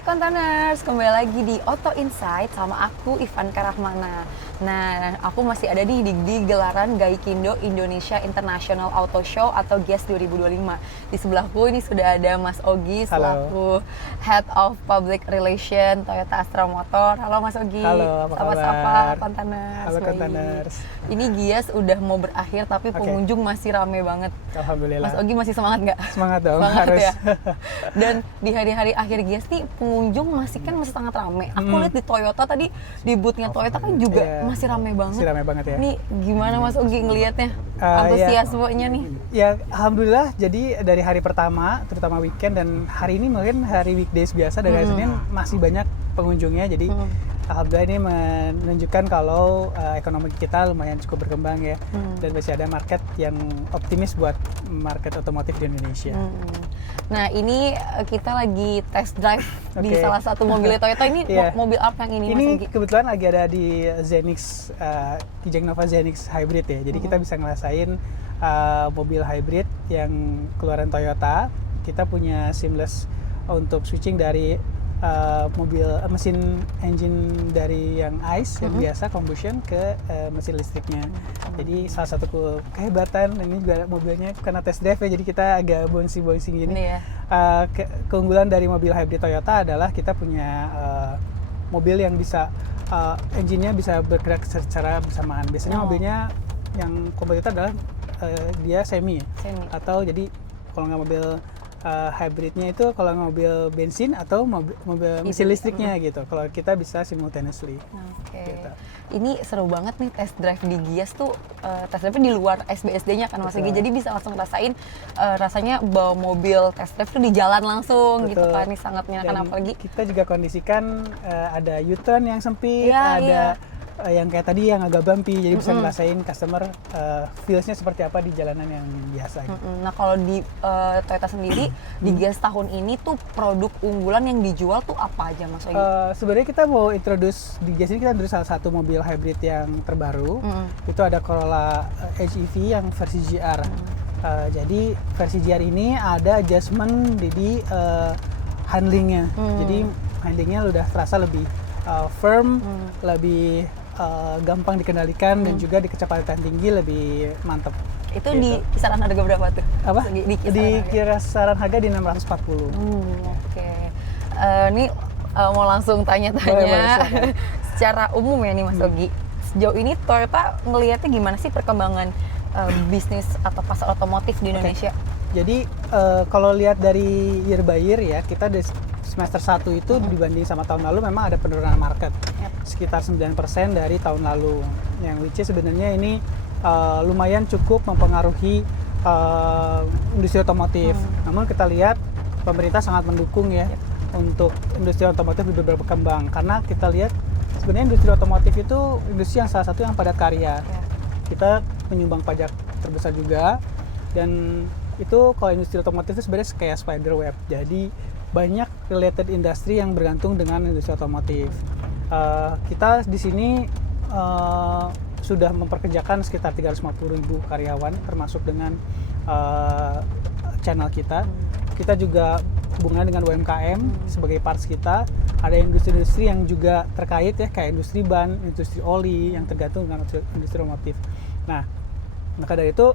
Hai Kontaners, kembali lagi di Auto Insight sama aku Ivan Karahmana. Nah, aku masih ada di gelaran Gaikindo Indonesia International Auto Show atau GIIAS 2025. Di sebelahku ini sudah ada Mas Ogi selaku Head of Public Relation Toyota Astra Motor. Halo Mas Ogi. Halo, apa kabar? Sapa Kontaners. Halo Kontaners. Ini GIIAS udah mau berakhir tapi pengunjung masih rame banget. Alhamdulillah. Mas Ogi masih semangat nggak? Semangat dong, semangat harus. Ya? Dan di hari-hari akhir GIIAS nih pengunjung masih sangat rame. Aku lihat di Toyota tadi, di boothnya Toyota kan juga masih rame banget. Masih rame banget ya. Nih gimana Mas Ogi ngelihatnya? Antusiasmenya nih. Ya alhamdulillah, jadi dari hari pertama, terutama weekend dan hari ini mungkin hari weekdays biasa dari hari Senin masih banyak pengunjungnya. Jadi alhamdulillah ini menunjukkan kalau ekonomi kita lumayan cukup berkembang ya. Dan masih ada market yang optimis buat market otomotif di Indonesia. Nah ini kita lagi test drive di salah satu mobil Toyota. Ini mobil apa yang ini Mas Ogi? Ini kebetulan lagi ada di Zenix, Kijang Nova Zenix Hybrid ya. Jadi kita bisa ngerasain mobil hybrid yang keluaran Toyota. Kita punya seamless untuk switching dari mobil mesin engine dari yang ICE yang biasa combustion ke mesin listriknya. Jadi salah satu kehebatan ini juga mobilnya karena test drive ya, jadi kita agak bouncy gini. Keunggulan dari mobil hybrid Toyota adalah kita punya mobil yang bisa engine-nya bisa bergerak secara bersamaan. Biasanya mobilnya yang kompetitor adalah dia semi. Atau jadi kalau nggak mobil hybridnya itu kalau mobil bensin atau mobil mesin listriknya gitu. Kalau kita bisa simultaneously. Gitu. Ini seru banget nih test drive di GIIAS tuh, test drive di luar SBSD-nya kan Mas Ogi. Jadi bisa langsung rasain rasanya bawa mobil test drive tuh di jalan langsung. Betul. Gitu kan. Ini sangat menyenangkan. Apalagi kita juga kondisikan ada U-turn yang sempit, ada yang kayak tadi yang agak bumpy, jadi bisa ngerasain customer feels-nya seperti apa di jalanan yang biasa gitu. Nah kalau di Toyota sendiri di GIIAS tahun ini tuh produk unggulan yang dijual tuh apa aja Mas Ogi? Sebenarnya kita mau introduce di GIIAS ini, kita introduce salah satu mobil hybrid yang terbaru. Itu ada Corolla HEV yang versi GR. Jadi versi GR ini ada adjustment di handlingnya. Jadi handlingnya udah terasa lebih firm, lebih gampang dikendalikan dan juga di kecepatan tinggi lebih mantap. Itu gitu. Di kisaran harga berapa tuh? Apa? Di kisaran harga di 640. Ini mau langsung tanya-tanya secara umum ya nih Mas Ogi. Sejauh ini Toyota ngelihatnya gimana sih perkembangan bisnis atau pasar otomotif di Indonesia? Jadi kalau lihat dari year by year ya, kita di semester 1 itu dibanding sama tahun lalu memang ada penurunan market. Sekitar 9% dari tahun lalu. Yang which is sebenarnya ini lumayan cukup mempengaruhi industri otomotif. Namun kita lihat pemerintah sangat mendukung ya untuk industri otomotif lebih berkembang, karena kita lihat sebenarnya industri otomotif itu industri yang salah satu yang padat karya. Kita menyumbang pajak terbesar juga, dan itu kalau industri otomotif itu sebenarnya kayak spider web. Jadi banyak related industri yang bergantung dengan industri otomotif. Kita di sini sudah memperkerjakan sekitar 350.000 karyawan, termasuk dengan channel kita. Kita juga hubungan dengan UMKM sebagai parts kita. Ada industri-industri yang juga terkait ya, kayak industri ban, industri oli yang tergantung dengan industri otomotif. Nah, maka dari itu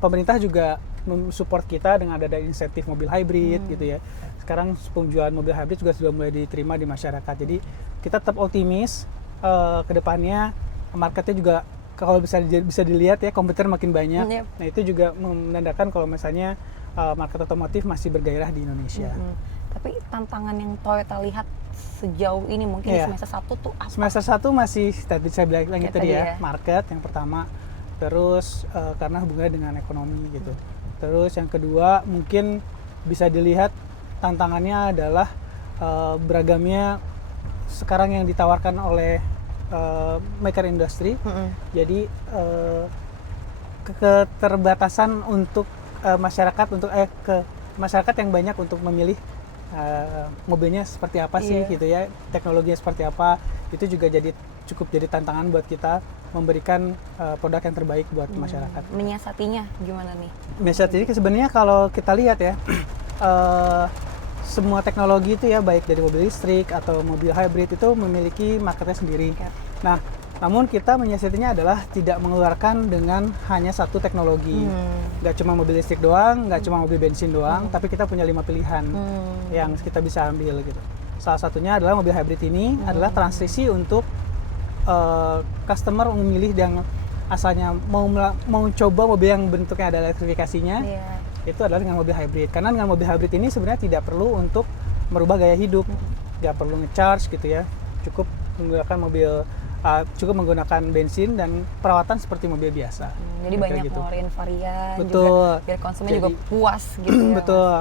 pemerintah juga mensupport kita dengan ada insentif mobil hybrid gitu ya. Sekarang penjualan mobil hybrid juga sudah mulai diterima di masyarakat. Jadi kita tetap optimis ke depannya marketnya juga kalau bisa dilihat ya, komputer makin banyak. Nah itu juga menandakan kalau misalnya market otomotif masih bergairah di Indonesia. Tapi tantangan yang Toyota lihat sejauh ini mungkin di semester 1 tuh apa? Semester 1 masih tadi saya bilang lagi tadi ya, market yang pertama. Terus karena hubungannya dengan ekonomi gitu. Terus yang kedua mungkin bisa dilihat tantangannya adalah beragamnya sekarang yang ditawarkan oleh maker industry. Jadi keterbatasan untuk masyarakat yang banyak untuk memilih mobilnya seperti apa sih gitu ya, teknologinya seperti apa, itu juga cukup jadi tantangan buat kita memberikan produk yang terbaik buat masyarakat. Menyiasatinya gimana nih? Menyiasatinya sebenarnya kalau kita lihat ya, semua teknologi itu ya, baik dari mobil listrik atau mobil hybrid itu memiliki marketnya sendiri. Yap. Nah, namun kita menyiasatinya adalah tidak mengeluarkan dengan hanya satu teknologi. Nggak cuma mobil listrik doang, nggak cuma mobil bensin doang, tapi kita punya 5 pilihan yang kita bisa ambil gitu. Salah satunya adalah mobil hybrid ini adalah transisi untuk customer memilih yang asalnya mau coba mobil yang bentuknya ada elektrifikasinya. Itu adalah dengan mobil hybrid. Karena dengan mobil hybrid ini sebenarnya tidak perlu untuk merubah gaya hidup, nggak perlu ngecharge gitu ya. Cukup menggunakan bensin dan perawatan seperti mobil biasa. Jadi banyak gitu. Ngeluarin varian. Betul. Juga biar konsumen juga puas gitu ya. Betul.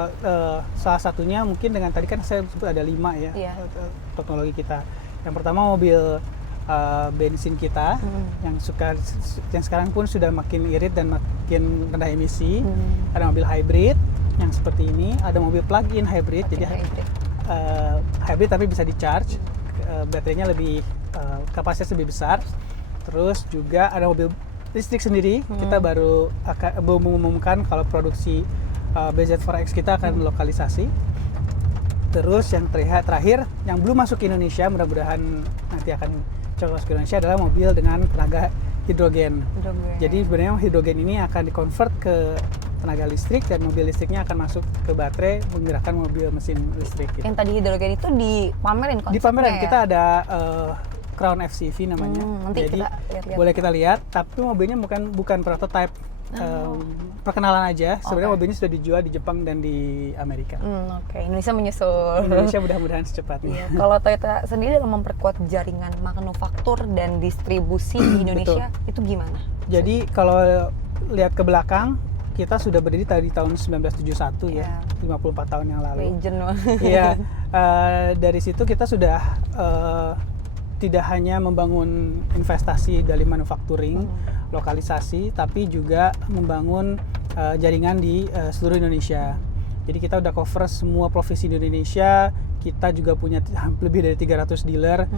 Salah satunya mungkin dengan tadi kan saya sebut ada 5 ya teknologi kita. Yang pertama mobil bensin kita yang sekarang pun sudah makin irit dan makin rendah emisi. Ada mobil hybrid yang seperti ini, ada mobil plug-in hybrid, jadi hybrid tapi bisa di-charge, baterainya lebih kapasitas lebih besar. Terus juga ada mobil listrik sendiri. Kita baru akan mengumumkan kalau produksi BZ4X kita akan lokalisasi. Terus yang terakhir yang belum masuk ke Indonesia, mudah-mudahan nanti akan coba masuk ke Indonesia, adalah mobil dengan tenaga hidrogen. Jadi sebenarnya hidrogen ini akan dikonvert ke tenaga listrik dan mobil listriknya akan masuk ke baterai menggerakkan mobil mesin listrik. Gitu. Yang tadi hidrogen itu dipamerin konsepnya. Dipamerin, kita ada Crown FCV namanya. Nanti jadi kita lihat-lihat. boleh kita lihat, tapi mobilnya bukan prototype. Perkenalan aja. Sebenarnya mobilnya sudah dijual di Jepang dan di Amerika. Indonesia menyusul. Indonesia mudah-mudahan secepatnya. Kalau Toyota sendiri dalam memperkuat jaringan manufaktur dan distribusi di Indonesia itu gimana? Jadi kalau lihat ke belakang, kita sudah berdiri di tahun 1971 ya, 54 tahun yang lalu. Legend. Iya. Dari situ kita sudah tidak hanya membangun investasi dari manufacturing, lokalisasi, tapi juga membangun jaringan di seluruh Indonesia. Jadi kita udah cover semua provinsi di Indonesia. Kita juga punya lebih dari 300 dealer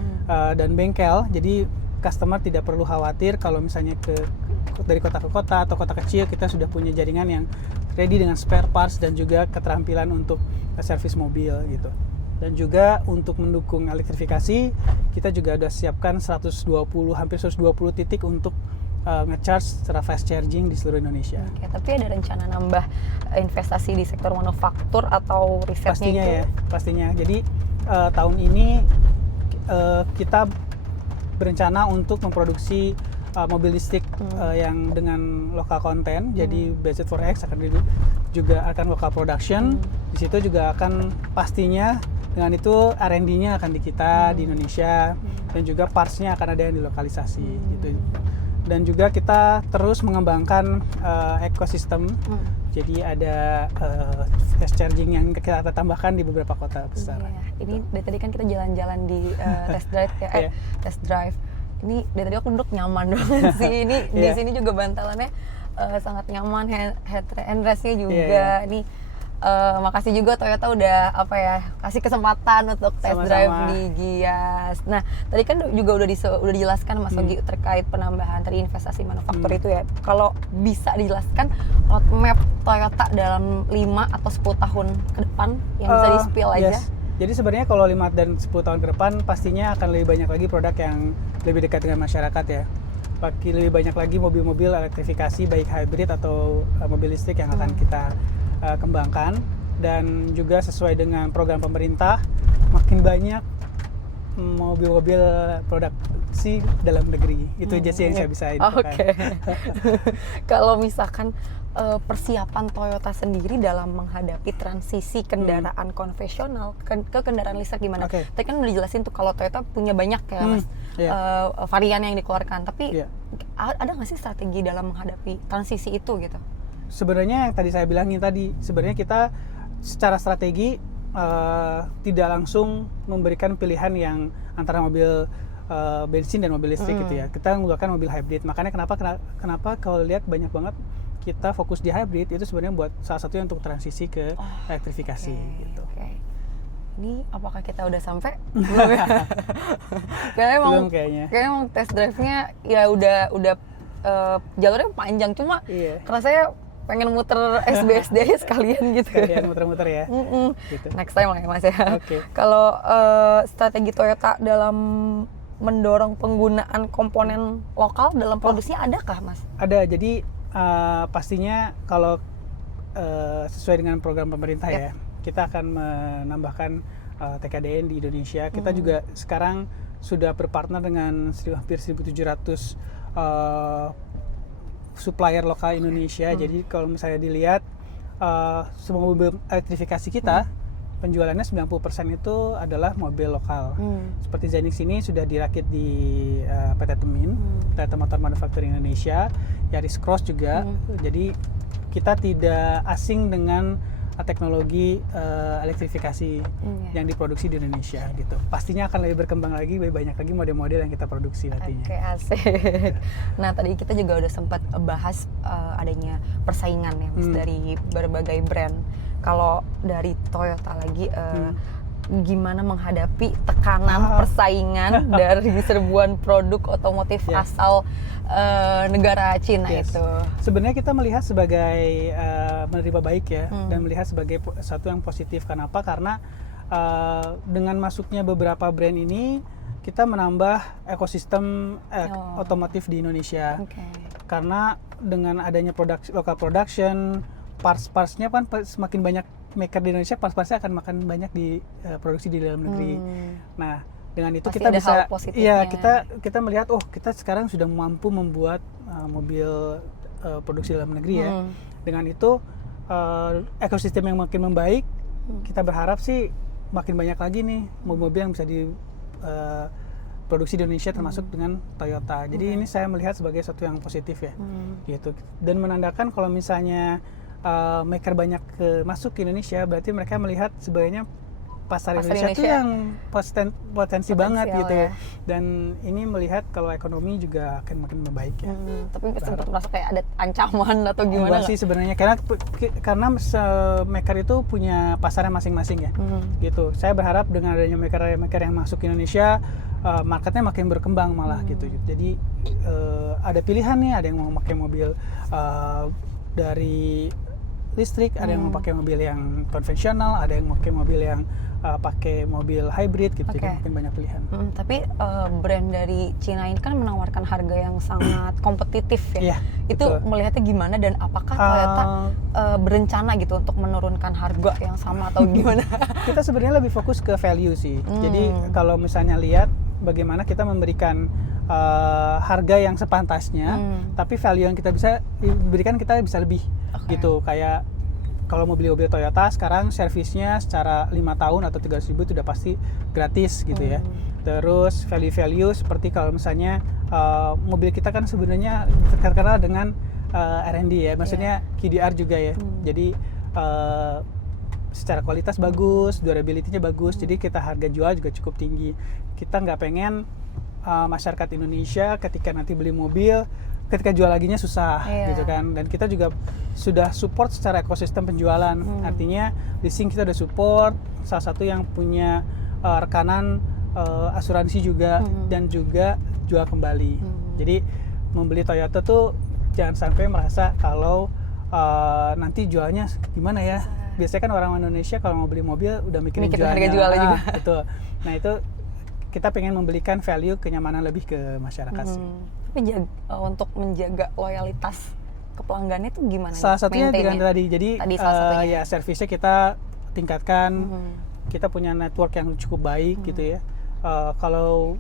dan bengkel. Jadi customer tidak perlu khawatir kalau misalnya dari kota ke kota atau kota kecil, kita sudah punya jaringan yang ready dengan spare parts dan juga keterampilan untuk servis mobil gitu. Dan juga untuk mendukung elektrifikasi, kita juga sudah siapkan hampir 120 titik untuk nge-charge secara fast charging di seluruh Indonesia. Tapi ada rencana nambah investasi di sektor manufaktur atau risetnya Pastinya. Jadi tahun ini kita berencana untuk memproduksi mobil listrik yang dengan lokal content. Jadi BZ4X juga akan local production. Di situ juga akan pastinya dengan itu R&D-nya akan di kita di Indonesia, dan juga parts-nya akan ada yang dilokalisasi gitu. Dan juga kita terus mengembangkan ekosistem. Jadi ada fast charging yang kita tambahkan di beberapa kota besar. Ini dari tadi kan kita jalan-jalan di test drive ya, test drive. Ini dari tadi aku duduk nyaman banget sih. Ini di sini juga bantalannya sangat nyaman, handrestnya juga. Ini makasih juga Toyota udah kasih kesempatan untuk test drive di Gias. Nah, tadi kan juga udah dijelaskan Mas Ogi terkait penambahan tadi investasi manufaktur itu ya. Kalau bisa dijelaskan roadmap Toyota dalam 5 atau 10 tahun ke depan yang bisa di-spill aja. Jadi sebenarnya kalau 5 dan 10 tahun ke depan pastinya akan lebih banyak lagi produk yang lebih dekat dengan masyarakat ya. Lebih banyak lagi mobil-mobil elektrifikasi baik hybrid atau mobil listrik yang akan kita kembangkan, dan juga sesuai dengan program pemerintah makin banyak mobil-mobil produksi dalam negeri. Itu aja sih yang saya bisa infokan. Kalau misalkan persiapan Toyota sendiri dalam menghadapi transisi kendaraan konvensional ke kendaraan listrik gimana? Tadi kan udah dijelasin tuh kalau Toyota punya banyak ya Mas varian yang dikeluarkan, tapi ada nggak sih strategi dalam menghadapi transisi itu gitu? Sebenarnya yang tadi saya bilangin tadi, sebenarnya kita secara strategi tidak langsung memberikan pilihan yang antara mobil bensin dan mobil listrik gitu ya. Kita menggunakan mobil hybrid. Makanya kenapa kalau lihat banyak banget kita fokus di hybrid, itu sebenarnya buat salah satunya untuk transisi ke elektrifikasi gitu. Ini apakah kita udah sampai? Belum ya? Kayaknya emang test drive-nya ya udah jalurnya panjang, cuma karena saya pengen muter SBSD aja sekalian gitu. Sekalian muter-muter ya. Gitu. Next time lah ya Mas ya. Oke. Kalau strategi Toyota dalam mendorong penggunaan komponen lokal dalam produksinya adakah Mas? Ada, jadi pastinya kalau sesuai dengan program pemerintah ya, kita akan menambahkan TKDN di Indonesia. Kita juga sekarang sudah berpartner dengan hampir 1.700 supplier lokal Indonesia. Jadi kalau misalnya dilihat semua mobil elektrifikasi kita, penjualannya 90% itu adalah mobil lokal. Seperti Zenix ini sudah dirakit di PT Temin, PT Motor Manufacturing Indonesia, Yaris Cross juga. Jadi kita tidak asing dengan teknologi elektrifikasi yang diproduksi di Indonesia gitu. Pastinya akan lebih berkembang lagi, lebih banyak lagi model-model yang kita produksi nantinya. Oke, asik. Nah, tadi kita juga udah sempat bahas adanya persaingan ya Mas dari berbagai brand. Kalau dari Toyota lagi gimana menghadapi tekanan persaingan dari serbuan produk otomotif asal negara Cina itu? Sebenarnya kita melihat sebagai menerima baik ya, dan melihat sebagai satu yang positif. Kenapa? Karena dengan masuknya beberapa brand ini, kita menambah ekosistem otomotif di Indonesia. Karena dengan adanya local production, parts-partsnya kan semakin banyak maker di Indonesia, parts-partsnya akan makan banyak diproduksi di dalam negeri. Nah, dengan itu pasti kita bisa, iya kita melihat, kita sekarang sudah mampu membuat mobil produksi dalam negeri ya. Dengan itu ekosistem yang makin membaik, kita berharap sih makin banyak lagi nih mobil-mobil yang bisa diproduksi di Indonesia, termasuk dengan Toyota. Jadi ini saya melihat sebagai sesuatu yang positif ya, gitu. Dan menandakan kalau misalnya maker banyak masuk ke Indonesia, berarti mereka melihat sebenarnya pasar Indonesia itu yang potensi banget gitu ya. Dan ini melihat kalau ekonomi juga akan makin membaik ya. Tapi sempat merasa kayak ada ancaman atau gimana? Enggak sih sebenarnya, karena maker itu punya pasarnya masing-masing ya. Gitu. Saya berharap dengan adanya maker yang masuk ke Indonesia, marketnya makin berkembang malah gitu. Jadi ada pilihan nih, ada yang mau pakai mobil dari listrik, ada yang mau pakai mobil yang konvensional, ada yang mau pakai mobil yang pakai mobil hybrid gitu. Jadi makin banyak pilihan. Tapi brand dari Cina ini kan menawarkan harga yang sangat kompetitif ya. Itu betul. Melihatnya gimana, dan apakah Toyota berencana gitu untuk menurunkan harga yang sama atau gimana? Kita sebenarnya lebih fokus ke value sih. Jadi kalau misalnya lihat bagaimana kita memberikan harga yang sepantasnya, tapi value yang kita bisa berikan, kita bisa lebih gitu. Kayak kalau mobil-mobil Toyota sekarang servisnya secara 5 tahun atau 300.000 itu udah pasti gratis gitu ya. Terus value-value seperti kalau misalnya mobil kita kan sebenarnya terkenal dengan R&D ya, maksudnya QDR juga ya. Jadi secara kualitas bagus, durability-nya bagus, jadi kita harga jual juga cukup tinggi. Kita nggak pengen masyarakat Indonesia ketika nanti beli mobil, ketika jual laginya susah gitu kan. Dan kita juga sudah support secara ekosistem penjualan, artinya leasing kita udah support, salah satu yang punya rekanan asuransi juga, dan juga jual kembali. Jadi membeli Toyota tuh jangan sampai merasa kalau nanti jualnya gimana ya. Biasanya kan orang Indonesia kalau mau beli mobil udah mikirin harga jualnya juga. Betul. Nah itu kita pengen memberikan value kenyamanan lebih ke masyarakat sih. Tapi untuk menjaga loyalitas ke pelanggannya itu gimana? Salah satunya dengan tadi, jadi ya servisnya kita tingkatkan, kita punya network yang cukup baik gitu ya. Kalau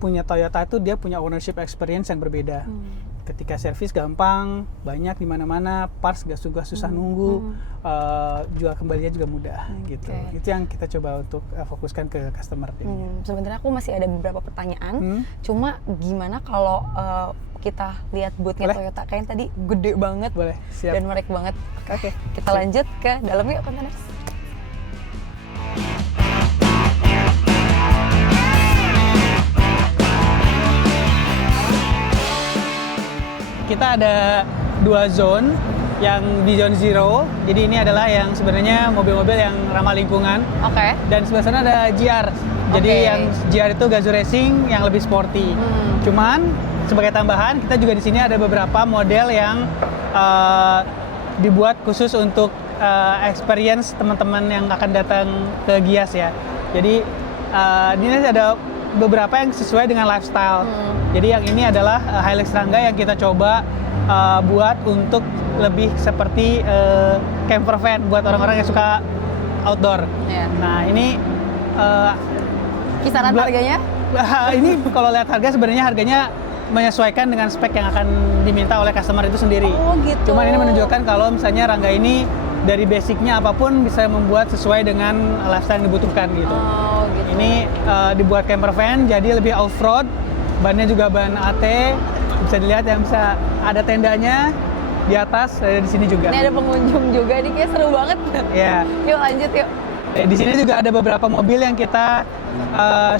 punya Toyota itu dia punya ownership experience yang berbeda. Ketika servis gampang, banyak di mana-mana, parts gak susah nunggu, jual kembalinya juga mudah gitu. Itu yang kita coba untuk fokuskan ke customer. Sebenarnya aku masih ada beberapa pertanyaan, cuma gimana kalau kita lihat boothnya Toyota, kayaknya tadi gede banget. Boleh, siap. Dan menarik banget. Oke, kita lanjut ke dalam yuk, Kontainers. Kita ada 2 zone, yang di zone zero. Jadi ini adalah yang sebenarnya mobil-mobil yang ramah lingkungan. Dan sebelah sana ada GR. Jadi yang GR itu Gazoo Racing yang lebih sporty. Cuman sebagai tambahan kita juga di sini ada beberapa model yang dibuat khusus untuk experience teman-teman yang akan datang ke Gias ya. Jadi di sini ada beberapa yang sesuai dengan lifestyle. Jadi yang ini adalah Hilux Rangga yang kita coba buat untuk lebih seperti camper van buat orang-orang yang suka outdoor. Iya. Nah ini Kisaran harganya? ini kalau lihat harga sebenarnya harganya menyesuaikan dengan spek yang akan diminta oleh customer itu sendiri. Oh gitu. Cuman ini menunjukkan kalau misalnya Rangga ini dari basicnya apapun bisa membuat sesuai dengan lifestyle yang dibutuhkan gitu. Oh gitu. Ini dibuat camper van jadi lebih off-road, bannya juga ban AT, bisa dilihat yang bisa ada tendanya di atas, ada di sini juga. Ini ada pengunjung juga nih, kayak seru banget. Ya. Yuk lanjut yuk. Di sini juga ada beberapa mobil yang kita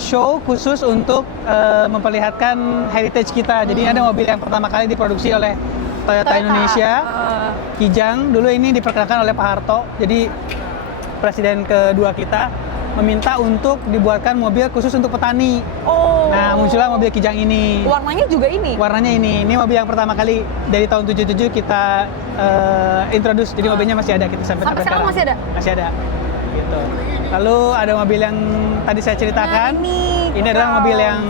show khusus untuk memperlihatkan heritage kita. Jadi ada mobil yang pertama kali diproduksi oleh Toyota Indonesia, Kijang. Dulu ini diperkenalkan oleh Pak Harto. Jadi presiden kedua kita meminta untuk dibuatkan mobil khusus untuk petani. Oh. Nah, muncullah mobil Kijang ini. Warnanya juga ini? Warnanya ini. Ini mobil yang pertama kali dari tahun 77 kita introduce. Jadi mobilnya masih ada kita sampai sekarang masih ada? Masih ada. Gitu. Lalu ada mobil yang tadi saya ceritakan. Nah, ini adalah mobil yang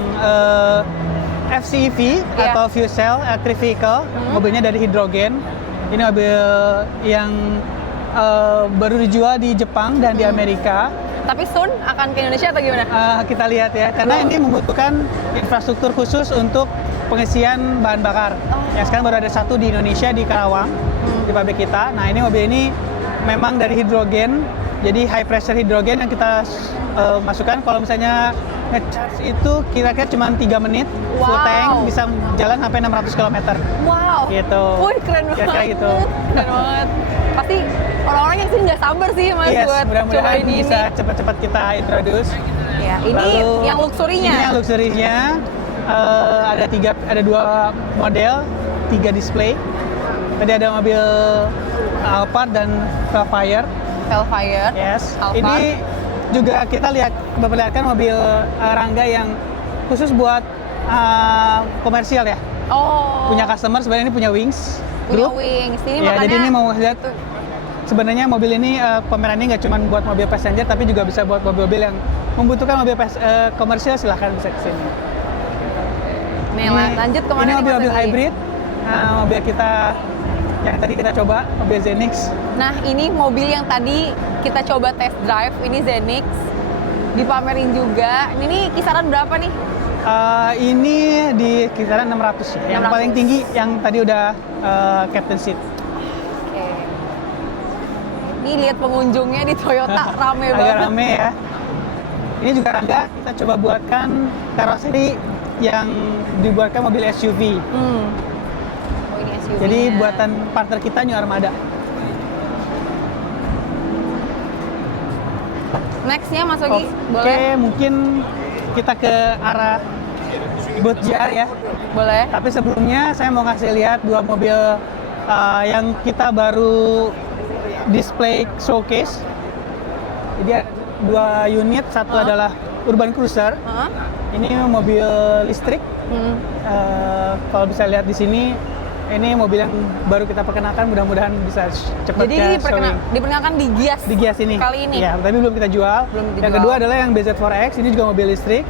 FCEV atau Fuel Cell Electric Vehicle. Mobilnya dari hidrogen. Ini mobil yang baru dijual di Jepang dan di Amerika. Tapi soon akan ke Indonesia atau gimana? Kita lihat ya, karena ini membutuhkan infrastruktur khusus untuk pengisian bahan bakar. Yang sekarang baru ada satu di Indonesia di Karawang, di pabrik kita. Nah ini mobil ini memang dari hidrogen, jadi high pressure hidrogen yang kita masukkan. Kalau misalnya nge-charge itu kira-kira cuma 3 menit, full tank, bisa jalan sampai 600 km. Wow. Gitu. Wih, keren banget. Kira-kira gitu. Keren banget. Pasti orang-orang yang sini nggak sabar sih Mas buat mudah-mudahan cobain ini. bisa cepat-cepat kita introduce. Ya, ini Lalu, yang luxury-nya. Ini yang luxury-nya. Ada 2 model, 3 display. Tadi ada mobil Alphard dan Velfire. Velfire. Yes. Alphard. Ini juga kita memperlihatkan mobil Rangga yang khusus buat komersial ya. Oh. Punya customer sebenarnya ini punya Wings. Punya Group. Wings. Ini Ya, makanya. jadi ini mau lihat sebenarnya mobil ini pameran ini nggak cuma buat mobil passenger tapi juga bisa buat mobil-mobil yang membutuhkan mobil komersial, silahkan bisa ke sini. Nih, lanjut kemana ini nih, mobil-mobil Mas Adi? hybrid. Mobil kita yang tadi kita coba, mobil Zenix. Nah, ini mobil yang tadi kita coba test drive, ini Zenix. Dipamerin juga. Ini kisaran berapa nih? Ini di kisaran 600 ya. Yang 600. paling tinggi yang tadi udah captain seat. Oke. Ini lihat pengunjungnya di Toyota rame Agak banget. rame ya. Ini juga Rangga kita coba buatkan karoseri yang dibuatkan mobil SUV. Oh, ini SUV. Jadi buatan partner kita New Armada. Next-nya Mas Ogi, Oke, boleh? mungkin kita ke arah booth JR ya. Boleh. Tapi sebelumnya saya mau kasih lihat 2 mobil yang kita baru display showcase. Jadi ada 2 unit, satu adalah Urban Cruiser. Ini mobil listrik. Kalau bisa lihat di sini, ini mobil yang baru kita perkenalkan, mudah-mudahan bisa cepat Jadi ke ini showing. diperkenalkan di Gias. Di Gias ini. Kali ini. Ya, tapi belum kita jual. Belum Yang dijual. kedua adalah yang BZ4X, ini juga mobil listrik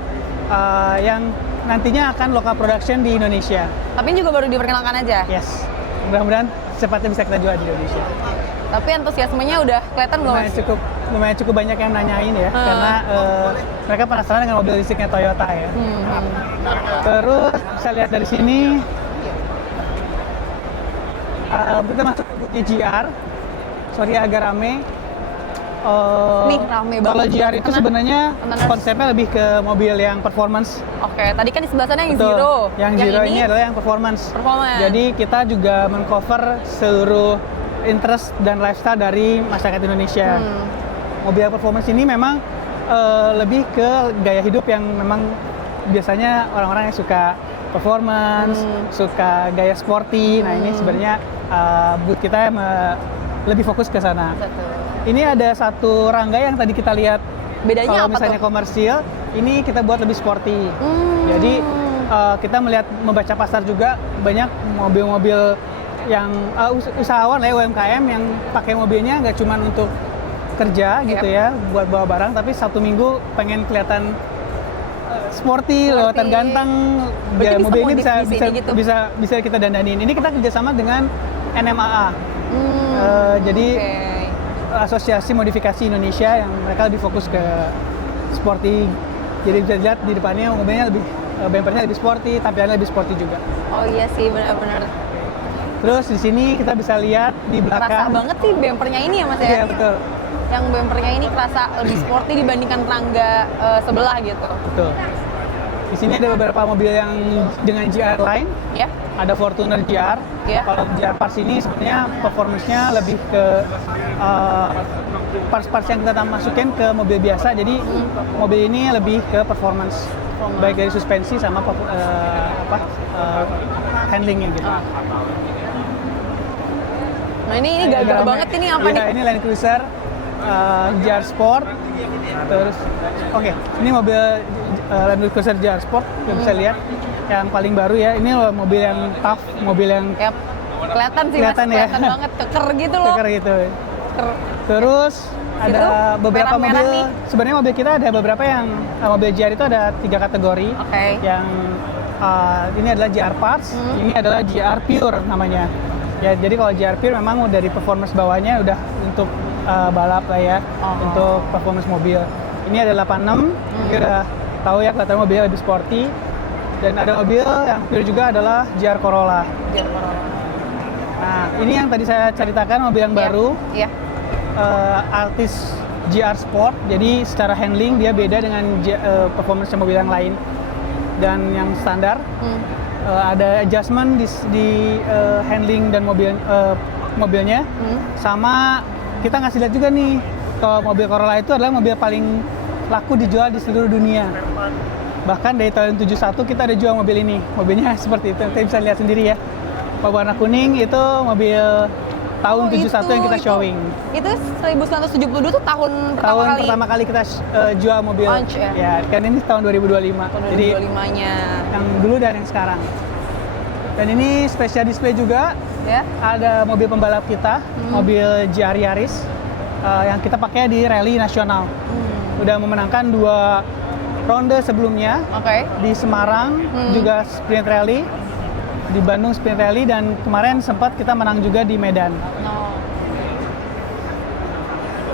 yang nantinya akan local production di Indonesia. Tapi ini juga baru diperkenalkan aja. Yes. Mudah-mudahan cepatnya bisa kita jual di Indonesia. Tapi antusiasmenya udah kelihatan belum Mas? Lumayan cukup banyak yang nanyain ya, karena mereka penasaran dengan mobil listriknya Toyota ya. Terus bisa lihat dari sini, kita masuk ke GR. Sorry agak rame. Nih, rame banget. Kalau GR itu sebenarnya Karena- konsepnya lebih ke mobil yang performance. Oke, tadi kan di sebelah sana yang Betul. Zero. Yang Zero ini adalah yang performance. Performance. Jadi kita juga mengcover seluruh interest dan lifestyle dari masyarakat Indonesia. Mobil performance ini memang lebih ke gaya hidup yang memang biasanya orang-orang yang suka performance, suka gaya sporty. Nah ini sebenarnya booth kita lebih fokus ke sana. Betul. Ini ada satu Rangga yang tadi kita lihat. Bedanya Kalau apa misalnya tuh? komersial, ini kita buat lebih sporty. Jadi kita membaca pasar juga, banyak mobil-mobil yang usahawan lah ya, UMKM yang pakai mobilnya nggak cuma untuk kerja gitu ya, buat bawa barang, tapi Sabtu Minggu pengen kelihatan sporty, lewatan ganteng. Ya, mobil ini gitu. bisa kita dandanin. Ini kita kerjasama dengan NMAA. Jadi Asosiasi Modifikasi Indonesia, yang mereka lebih fokus ke sporty. Jadi bisa dilihat di depannya mobilnya lebih bumpernya lebih sporty, tampilannya lebih sporty juga. Oh iya sih, benar-benar. Terus di sini kita bisa lihat di belakang. Kerasa banget sih bumpernya ini ya Mas ya? Iya, betul. Yang bumpernya ini kerasa lebih sporty dibandingkan tangga sebelah gitu. Betul. Di sini ada beberapa mobil yang dengan GR line. Ya. Ada Fortuner GR. Ya. Kalau GR Parts ini sebenarnya performance-nya lebih ke parts-parts yang kita masukin ke mobil biasa. Jadi mobil ini lebih ke performance, baik dari suspensi sama handlingnya gitu. Nah ini gagah banget ini apa nih? Ini Land Cruiser GR Sport. Terus ini mobil Land Cruiser GR Sport yang bisa lihat yang paling baru ya. Ini mobil yang tough, mobil yang kelihatan sih kelihatan Mas, ya. kelihatan banget, keker gitu loh. Keker gitu. Keker. Terus ada beberapa mobil, sebenarnya mobil kita ada beberapa yang mobil GR itu ada 3 kategori. Yang ini adalah GR Parts, ini adalah GR Pure namanya. Ya, jadi kalau GR Pure memang dari performance bawahnya udah untuk balap lah ya, untuk performance mobil. Ini ada 86, kita udah tahu ya kelihatan mobilnya lebih sporty. Dan ada mobil yang pure juga adalah GR Corolla. GR Corolla. Nah, ini yang tadi saya ceritakan mobil yang baru. Iya. Altis GR Sport. Jadi secara handling dia beda dengan performance mobil yang lain. Dan yang standar ada adjustment di handling dan mobilnya. Sama kita ngasih lihat juga nih, kalau mobil Corolla itu adalah mobil paling laku dijual di seluruh dunia. Bahkan dari tahun 71 kita ada jual mobil ini. Mobilnya seperti itu, kita bisa lihat sendiri ya. Warna kuning itu mobil tahun 71 yang kita showing. Itu 1972 tuh tahun pertama kali kita jual mobil. Launch, ya? Kan ini tahun 2025. Jadi 2025-nya. Yang dulu dan yang sekarang. Dan ini special display juga. Ya. Ada mobil pembalap kita, mobil GR Yaris yang kita pakai di rally nasional. Udah memenangkan 2 ronde sebelumnya. Di Semarang juga sprint rally, di Bandung sprint rally, dan kemarin sempat kita menang juga di Medan.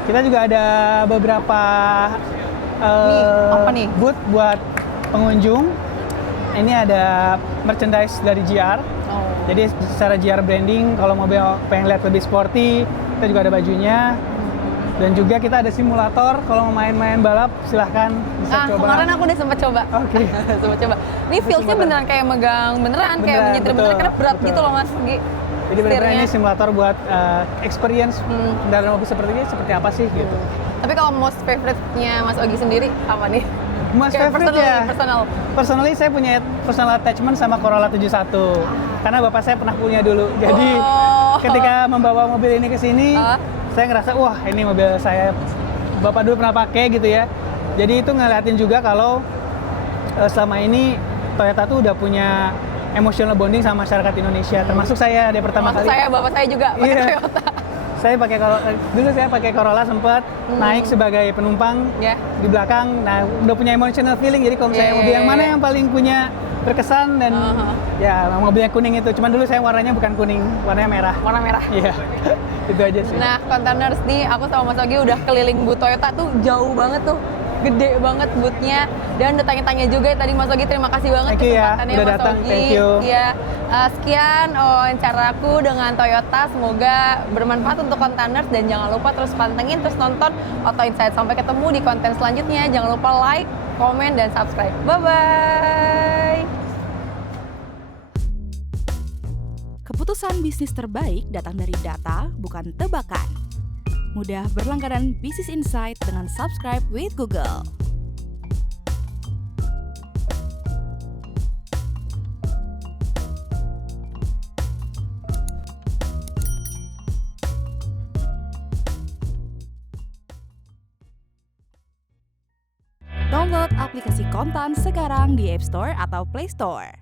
Kita juga ada beberapa booth buat pengunjung. Ini ada merchandise dari GR. Jadi secara GR branding, kalau mobil pengen lihat lebih sporty, kita juga ada bajunya. Dan juga kita ada simulator, kalau mau main-main balap silahkan bisa coba. Kemarin aku udah sempat coba. Sempat coba. Ini feels-nya beneran kayak megang beneran, kayak menyetir beneran, karena berat gitu loh Mas. Jadi beneran ini simulator buat experience kendaraan mobil seperti ini, seperti apa sih gitu. Tapi kalau most favorite-nya Mas Ogi sendiri apa nih? Most favorite ya? Personally saya punya personal attachment sama Corolla 71. Karena bapak saya pernah punya dulu. Jadi ketika membawa mobil ini ke sini, saya ngerasa, wah ini mobil saya, bapak dulu pernah pakai gitu ya. Jadi itu ngeliatin juga kalau selama ini Toyota tuh udah punya emotional bonding sama masyarakat Indonesia. Termasuk saya, pertama kali. Bapak saya juga pakai Toyota. Saya pakai dulu saya pakai Corolla sempat naik sebagai penumpang di belakang. Nah, udah punya emotional feeling. Jadi kalau misalnya mobil yang mana yang paling punya berkesan, dan ya mobilnya kuning itu. Cuman dulu saya warnanya bukan kuning, warnanya merah. Warna merah. Iya. Itu aja sih. Nah, Containers nih, aku sama Mas Ogi udah keliling booth Toyota tuh jauh banget tuh. Gede banget booth-nya, dan udah tanya-tanya juga tadi Mas Ogi. Terima kasih banget kesempatannya udah Mas datang. Ogi. Thank you. Ya, sekian wawancaraku dengan Toyota. Semoga bermanfaat untuk Containers, dan jangan lupa terus pantengin, terus nonton Auto Insight. Sampai ketemu di konten selanjutnya. Jangan lupa like, komen, dan subscribe. Bye-bye. Keputusan bisnis terbaik datang dari data, bukan tebakan. Mudah berlangganan Business Insight dengan subscribe with Google. Download aplikasi Kontan sekarang di App Store atau Play Store.